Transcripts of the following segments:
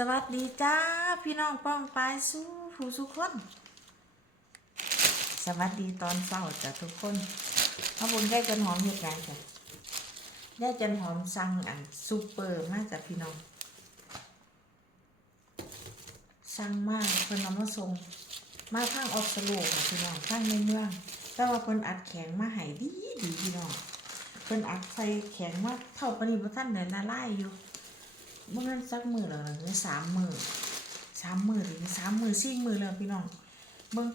สวัสดีจ้าพี่น้องป้องปายสู้ผู้สุคน สวัสดีตอนเช้าจ้ะทุกคนเอาบุญได้จันหอมเหตุการณ์จ้ะได้จันหอมสั่งอันซูเปอร์มากจากพี่น้องสั่งมากเพิ่นเอามาส่งมาทางออสโลค่ะพี่น้องทางในเมือง แต่ว่าเพิ่นอัดแข็งมาให้ดีดีพี่น้องเพิ่นอัดใส่แข็งมาเท่าปานนี้บ่ทันได้ละลายอยู่ เมื่อนั้นสักมือแล้วหรือสามมือสามมือหรือสามมือสี่มือแล้วพี่น้องเบิ่ง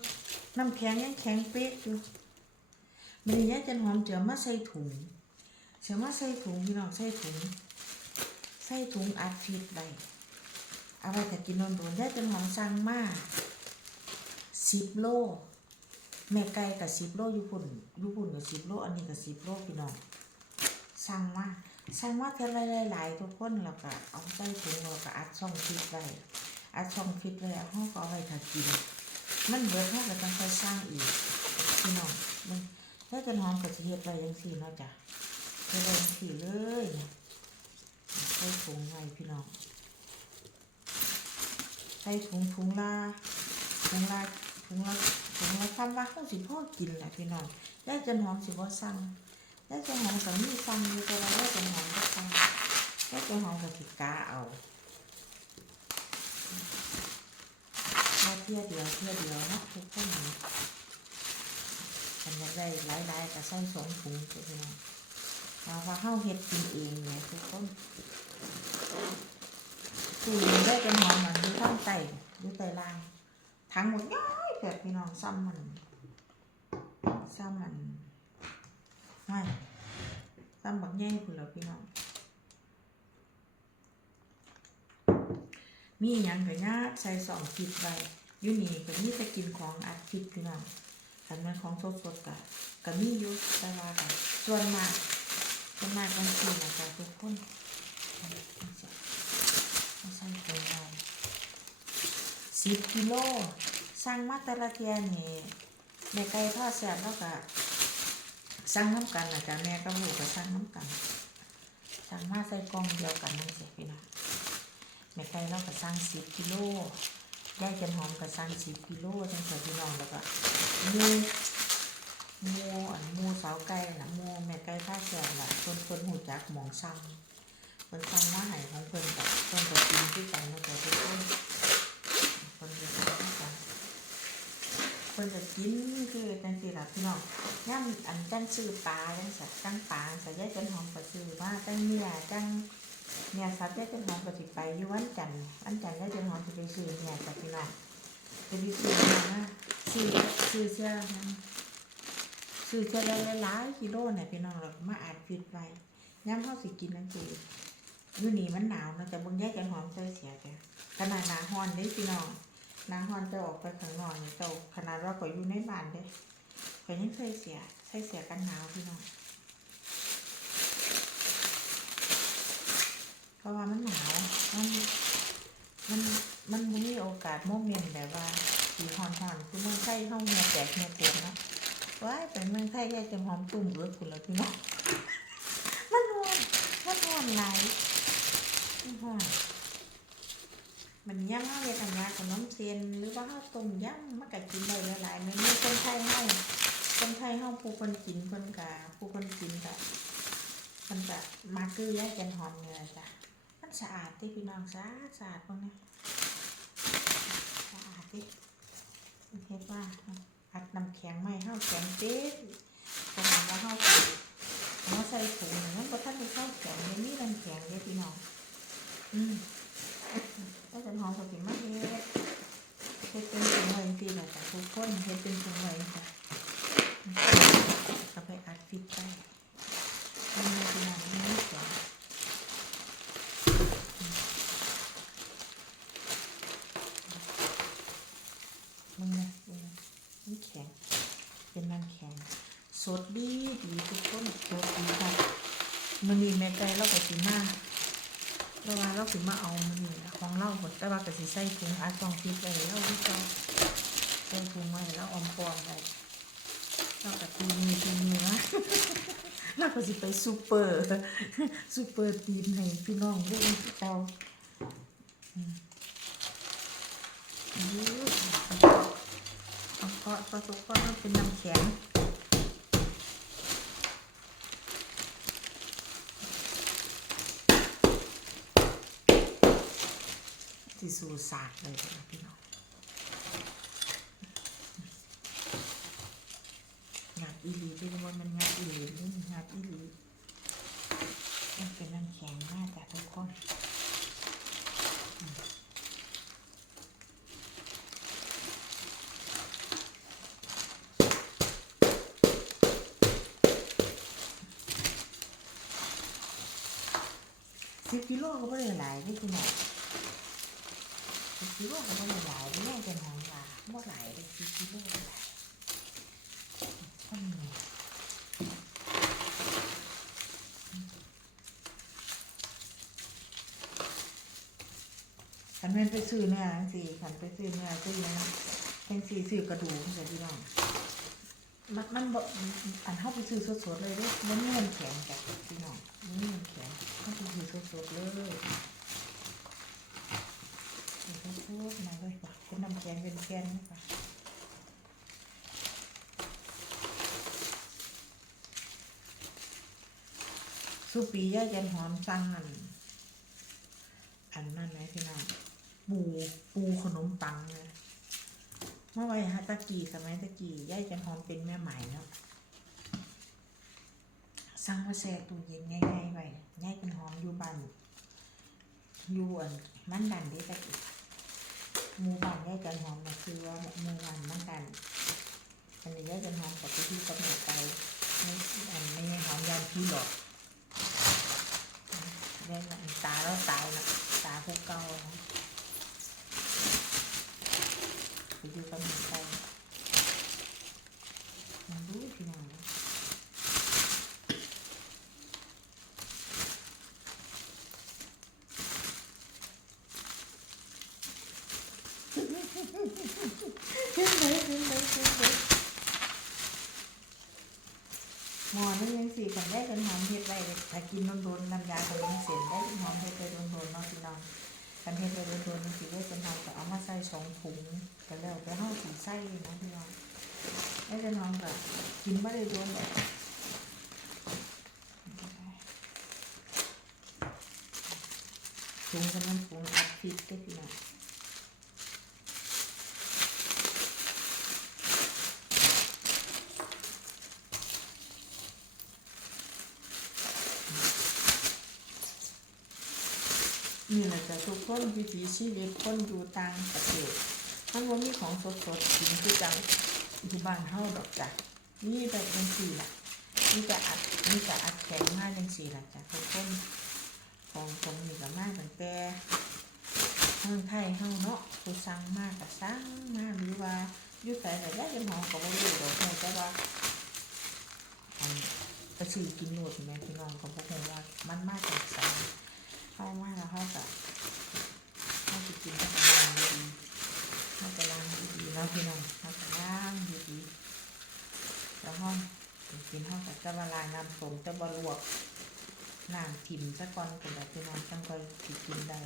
น้ำแข็งยังแข็งเป๊ะอยู่มันนี้จันหอมเจือมาใส่ถุงเจือมาใส่ถุงพี่น้องใส่ถุงใส่ถุงอัดฟีดไว้เอาไว้แต่กินนอนโดนได้จนหอมสั่งมาสิบโลแม่ไก่กับสิบโลอยู่ปุ่นอยู่ปุ่นกับสิบโลอันนี้กับสิบโลพี่น้องสั่งมา สั่งมาเท่าไรหลายๆทุกคนแล้วก็เอาใส่ถุงแล้วก็อัดช่องฟิตไว้อัดช่องฟิตไว้เอาห้องก็เอาไว้ถ้ากิน มันเบิดห้องก็ต้องค่อยสร้างอีกพี่น้องมันถ้าจะนอนก็จะเฮ็ดไว้ยังสี่เนาะจ้ะเฮ็ดไว้ยังสี่เลยใส่ถุงไว้พี่น้องใส่ถุงถุงละถุงละถุงละถุงละคำว่าเขาสิพ่อกินแหละพี่น้องได้จะนอนสิบ่อสั่ง แล้วจะหอมกับมีฟังอยู่ตัวเราแล้วจะหอมก็ฟังแล้วจะหอมกับสิกาเอาเราเที่ยวเดียวเที่ยวเดียวนะทุกคนนี่ฉันอยากได้หลายๆแต่ใส่สองถุงใช่ไหมน้องเราว่าเฮาเฮ็ดกินเองเนี่ยทุกคนคือได้เป็นหอมมันอยู่ข้างใต้อยู่ใต้ล่างทั้งหมดย้อยแบบพี่น้องซ้ำมันซ้ำมัน ตำบักแย่คุณแล้วพี่น้อง มีหยังก็ยากใส่สองคิดไว้อยูนี่ก็มีจะกินของอัดคิดพี่น้องคันมันของสดๆก็ก็มีอยู่แต่ว่าก็ส่วนมากส่วนมากบางทีนะจ๊ะทุกคนเอาใส่ถุงไว้สิบกิโลสั่งมาต่ละเทียนี่แม่ไก่ทอดแซ่บแล้วก็ สั่งน้ำกันนะจ๊ะแม่กับลูกก็สั่งน้ำกันสั่งมาใส่กล่องเดียวกันนั่นสิพี่น้องแม่ไก่เราก็สั่งสิบกิโลยายจันหอมก็สั่งสิบกิโลจังใส่พี่น้องแล้วก็มูมูอันมูสาวไก่น่ะมูแม่ไก่ท่าแซ่บน่ะคนคนหูจักหมองสั่งเพิ่นสั่งมาให้ของเพิ่นกับเพิ่นก็กินที่กันนะจ๊ะทุกคนเพิ่นก็สั่งที่กัน พิ่นก็กินคือจังซี่ล่ะพี่น้องย่ำอันจังซื้อปลาจังสัตว์จังปลาสัตว์ยาจันหอมก็ซื้อมาจังเมียจังเมียสัตว์ยายจันหอมก็สิไปอยู่วันจันทร์วันจันทร์ยาจันหอมสิไปซื้อเมียสัตว์พี่น้องจะไปซื้อมานะซื้อซื้อเสื้อซื้อเสื้อหลายๆกิโลเนี่ยพี่น้องเรามาอัดฟิตไว้ย่ำเขาสิกินนั่นคือยู่นี่มันหนาวเนาะแต่บางยายจันหอมใส่เสียแกขนาดหนาฮอนเด้พี่น้อง นาฮอนจะออกไปข้างนอกนี่เจ้าขนาดว่าก็อยู่ในบ้านเด้ข่อยยังเคยเสียใส่เสียกันหนาวพี่น้องเพราะว่ามันหนาวมันมันมันบ่มีโอกาสโมเมนต์แบบว่าสีหอนหอนคือเมืองไทยเข้าเมียแตกเมียเต็มเนาะว้ายไปเมืองไทยแค่จะหอมตุ่มเบิดคุณแล้วพี่น้องมันหอนมันหอนไหลายมันหอน มันย่ำเฮาเฮ็ดอันยาขนมเส้นหรือว่าเฮาต้มย่ำมันก็กินได้หลายๆมันมีคนไทยเฮาคนไทยเฮาผู้คนกินเพิ่นก็ผู้คนกินก็เพิ่นก็มาคือยายจันหอมเละจ้ะมันสะอาดติพี่น้องสะอาดสะอาดพวกนี้สะอาดติเฮ็ดว่าอัดน้ำแข็งไว้เฮาแข็งเป๊ะขนาดว่าเฮาสิเอาใส่ถุงนี่มันบ่ทันได้เข้าแข็งเลยมีน้ มันมีแม่ไก่เราก็สิมาเพราะว่าเราสิมาเอามันนี่ของเราหมดแต่ว่าก็สิใส่ถุงอัดซองฟิตไว้เราที่เราใส่ถุงไว้แล้วอมปอมไว้เราก็ตีมีตีเนื้อนะเราก็สิไปซูเปอร์ซูเปอร์ตีมให้พี่น้องเรื่องที่เราเอาเพาะประสบกวามเป็นน้ำแข็ง สิสู่สากเลยนะพี่น้องงานอีหลีที่ว่ามันงานอีหลีนี่งานอีหลีมันเป็นน้ำแข็งมากจ้ะทุกคนสิบกิโลก็ไม่ได้หลายนี่คือหน่อย สิบกิโลก็ไม่ได้หลายไม่ได้เป็นองว่าไม่หลายเลยสิบกิโลก็หลายก็มีขันแม่นไปซื้อเนื้อจังสิขันไปซื้อเนื้อซื้อเนื้อจังสีซื้อกระดูกจังซี่พี่น้องมันมันบ่อันเข้าไปซื้อสดๆเลยด้วยมันไม่มันแข็งจ้ะพี่น้องมันไม่มันแข็งเข้าไปซื้อสดๆเลย ซื้อสดมาเลยว่ะเป็นน้ำแข็งเป็นแกนนี่ค่ะสุปีย่ายันหอมสั่งอันอันนั่นไหมพี่น้องปูปูขนมปังเลยเมื่อวัยฮะตะกี้สมัยตะกี้ย่ายันหอมเป็นแม่ใหม่เนาะสั่งมาแช่ตู้เย็นง่ายๆไปง่ายเป็นหอมอยู่บ้านอยู่อันมันดันได้ตะกี้ มูบ้านย่าจันหอมนะคือว่ามูบ้านมันดันอันนี้ย่าจันหอมกับที่กำหนดไปไม่อันไม่หอมยานพี่หรอกเรียกว่าตาแล้วตายละตาพวกเก่าไปดูกำหนดไปมาดูพี่น้องนะขึ้นเลยขึ้นเลยขึ้นเลย หมอนี่ยังสี่กันได้เป็นหอมเฮ็ดไว้ถ้ากินโดนๆน้ำยาขนมเส้นได้เป็นหอมเฮ็ดไปโดนๆเนาะพี่น้องกันเฮ็ดไปโดนๆนี่สิได้เป็นหอมก็เอามาใส่สองถุงก็แล้วแต่เฮาสิใส่เนาะพี่น้องได้เป็นหอมก็กินบ่ได้โดนแบบถุงกับน้ำปรุงอัดพริกได้พี่น้อง นี่แหละจะทุกคนวิถีชีวิตคนอยู่ต่างประเทศมันว่ามีของสดๆกินคือจังอยู่บ้านเฮาดอกจ้ะนี่แต่จังสี่ล่ะนี่จะอัดนี่จะอัดแข็งมากจังสี่ล่ะจ้ะทุกคนของผมนี่ก็มากตั้งแต่เมืองไทยเฮาเนาะผู้สั่งมากก็สั่งมาหรือว่าอยู่ไสแต่ได้ยังหอมก็บ่รู้ดอกแต่ว่าอันไปซื้อกินโนดแม่พี่น้องก็บ่ฮู้ว่ามันมาจากไส เข้ามาแล้วเข้ากับเข้าไปกินข้าวล้างดีๆเข้าไปล้างดีๆแล้วพี่น้องเข้าไปล้างดีๆแล้วห้องกินห้องกับจะมาลายน้ำส้มจะบะลวกน้ำถิ่มซะก่อนเป็นแบบพี่น้องจังค่อยสิกินได้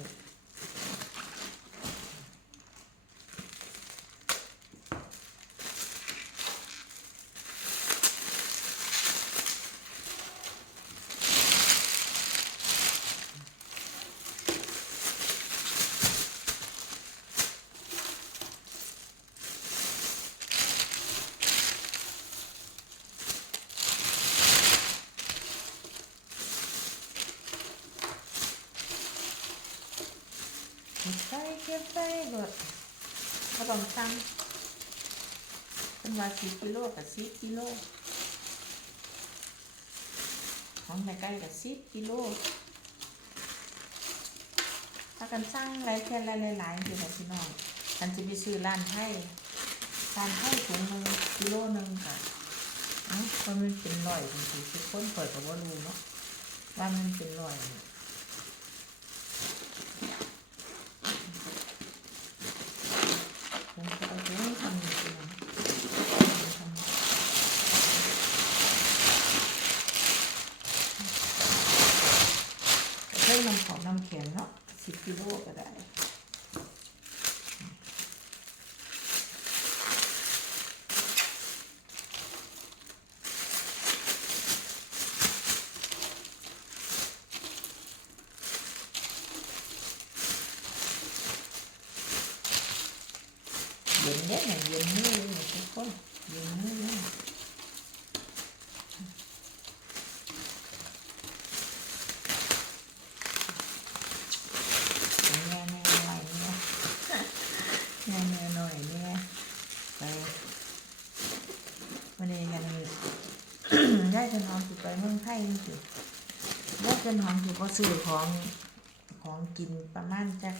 เก็บไป เก็บไปหมดก็ต้องสั่งเป็นว่าสิบกิโลกับสิบกิโลของใกล้ๆกับสิบกิโลถ้ากันสร้างไรแค่หลายๆอยู่นะพี่น้องกันจะไปซื้อร้านไทยร้านไทยถุงหนึ่งกิโลหนึ่งค่ะเอ้ามันเป็นร้อยจริงๆทุกคนเปิดกับว่ารู้เนาะว่ามันเป็นร้อยผมก็เอาไปให้ทำจริงๆนะเพิ่มน้ำของน้ำแข็งเนาะสิบกิโลก็ได้ ย็นเนี่ยเย็นมือเลยทุกคนเย็นมือเลยแน่แน่หน่อยเนี่ยแน่แน่หน่อยเนี่ยไปวันนี้กันได้จนหอมสิไปเมืองไทยจริงๆได้จนหอมสิก็ซื้อของของกินประมาณจัก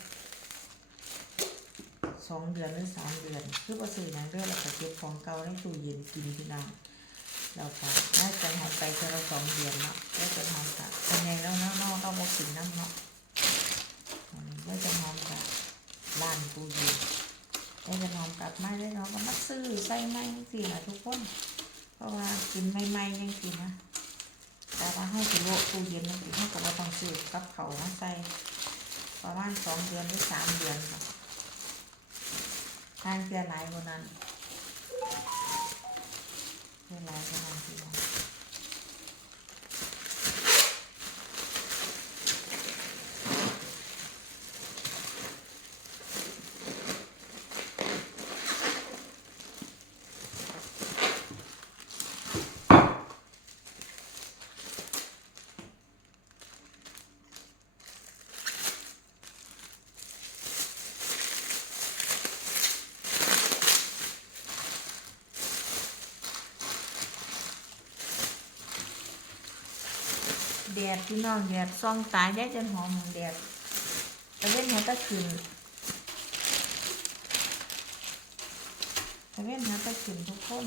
สองเดือนหรือสามเดือน คือว่าซื้อหนังเดือนแล้วก็เก็บของเก่าในตู้เย็นกินพี่น้องเราก็น่าจะหอมไปเจอเราสองเดือนเนาะได้จะหอมกะเป็นไงแล้วเนาะเนาะเราบอกกินน้ำเนาะอืมได้จะหอมกะล้านตู้เย็นได้จะหอมกับไมาได้เนาะก็มาซื้อใส่ไม้สินะทุกคน เพราะว่ากินใหม่ๆยังกินนะแต่ว่าให้สิโลตู้เย็นนั่นสิเขาก็บ่ต้องซื้อกับเขามาใส่ประมาณสองเดือนหรือสามเดือนค่ะ ทานเกลือหลายกว่านั้นเกลือหลายกว่านั้น แดดพี่น้องแดดซ่องตายได้จนหอมแดดตะเว้นหัวตะคืนตะเว้นหัวตะคืนทุกคน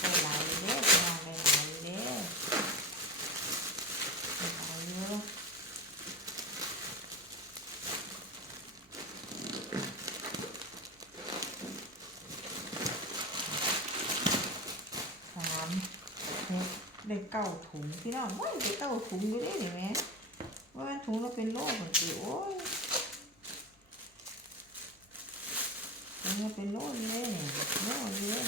ได้หลายอยู่เด้อพี่น้องได้หลายอยู่เด้อได้หลายอยู่ สามเฮ็ดได้เก้าถุงพี่น้องว้ยได้เก้าถุงอยู่ได้เห็นไหมว่ามันถุงเราเป็นโลเหมือนสิโอ้ยถุงเราเป็นโลอยู่เลยเนี่ยโลอยู่เลย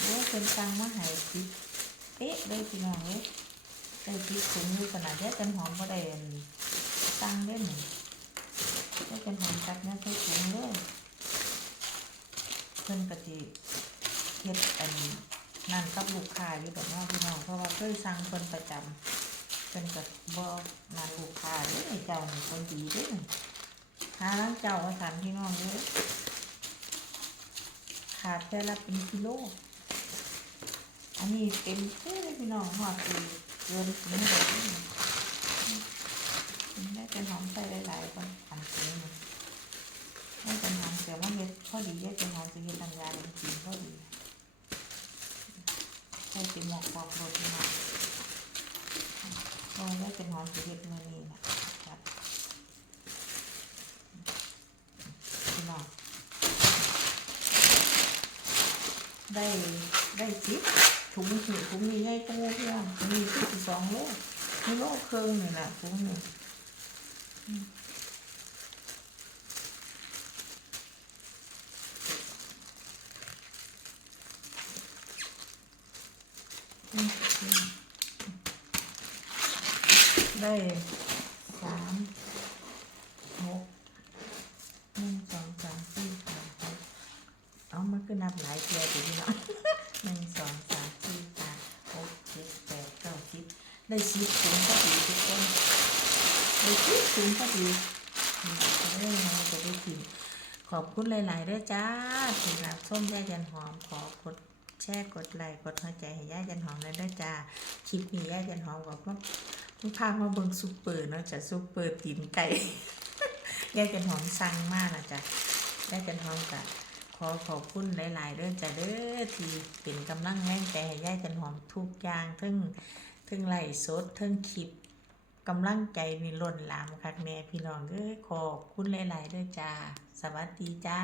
โอ้ยเป็นตังมาหายคิเป๊ะเลยพี่น้องเลยได้คิดถุงอยู่ขนาดแค่จันหอมก็ได้อันตังเล่นเนี่ยได้จันหอมจับเนี่ยใส่ถุงเลยเพิ่นกะทิเฮ็ดอัน นั่นกับลูกค้าอยู่ดอกเนาะพี่น้องเพราะว่าเคยสั่งเพิ่นประจำเพิ่นก็บ่นั่นลูกค้าเด้เจ้านี่คนดีเด้อหาร้านเจ้าว่าสั่นพี่น้องเด้ขาดแต่ละเป็นกิโลอันนี้เป็นเอ้ยพี่น้องฮอดคือเกินถึงเลยได้เป็นหอมใส่หลายๆคนอันนี้ได้เป็นหอมเสียว่าเม็ดพอดีได้เป็นหอมสิเฮ็ดน้ำยาจริงๆพอดี ใส่เป็นหมอกปอกรสมาโอ้ยได้เป็นหอมสีเห็ดมือนี่นะครับพี่น้องได้ได้สิบถุงถุงถุงนี้ให้ตู้เพื่อนถุงนี้สิบสองโลไม่โลเครึ่องนี่แหละถุงนี้อืมอืมอืม ได้สามหกหนึ่งสองสามสี่ห้าหกเอามันก็นับหลายเทียดีเนาะหนึ่งสองสามสี่ห้าหกเจ็ดแปดเก้าสิบได้สิบถุงก็ดีทุกคนได้สิบถุงก็ดีจะได้ยังไงจะได้กินขอบคุณหลายๆด้วยจ้าที่รับส้มย่ยันหอมขอกด แชร์กดไลค์กดหัวใจให้ย่ายันหอมเลยด้วยจ้าคลิปนี้ย่ายันหอมบอกว่ามึงพามาเบิ่งซุปเปอร์เนาะจ้ะซุปเปอร์ตีนไก่ย่ายันหอมสั่งมากนะจ้ะย่ายันหอมกะขอขอบคุณหลายๆด้วยจ้ะเด้อที่เป็นกำลังแรงใจให้ย่ายันหอมทุกอย่างทั้งทั้งไลฟ์สดทั้งคลิปกำลังใจนี่ล้นหลามคักแม่พี่น้องเอ้ยขอบคุณหลายๆด้วยจ้า สวัสดีจ้า